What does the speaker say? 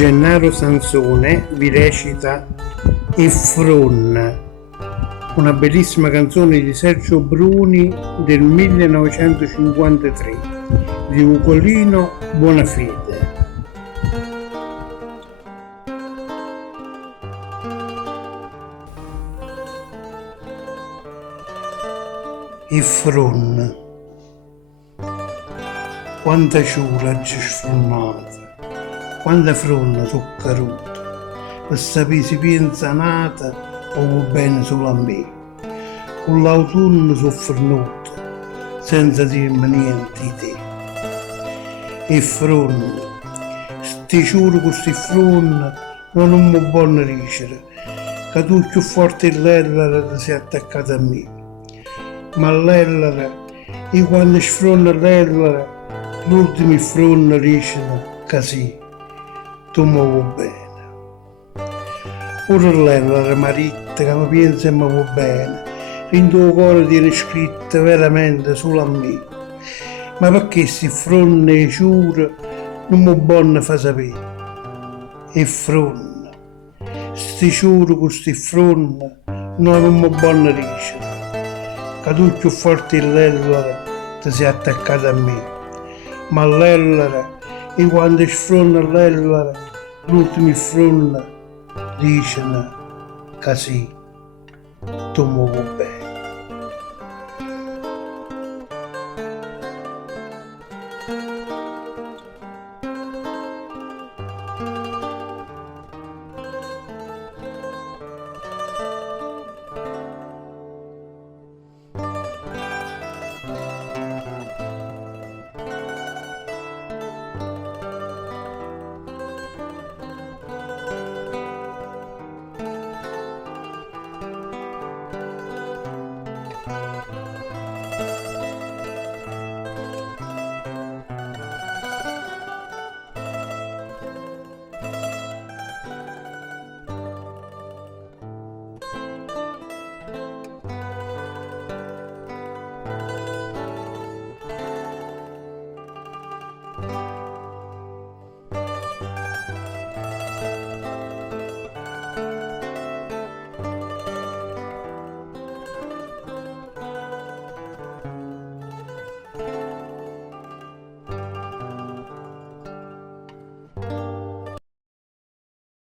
Gennaro Sansone vi recita Effron, una bellissima canzone di Sergio Bruni del 1953 di Ugolino Bonafede. Effron, quanta ciula ci sfrunnata, quanta fronna toccaruta, per sapere se pensa nata o va bene solo a me, con l'autunno soffernuta, senza dirmi niente di te. Effron, ti giuro che sti fronna non mi buono ricere, che tu più forte l'ellera ti sei attaccata a me. Ma l'ellera, e quando sfronna l'ellera, l'ultimo fronna dicono che sì, tu mi vuoi bene. Ora l'ellera maritta che mi pensa e mi vuoi bene, in tuo cuore tiene scritto veramente solo a me. Ma perché si fronna e giura non mi buono fa sapere? E fronna, sti giuro con sti fronna non mi buono dicere, che tu più forte l'ellera ti sei attaccata a me, ma l'ellera, e quando sfronna l'ellera, l'ultimo fronna, dicono che sì, tu mi vuoi bene.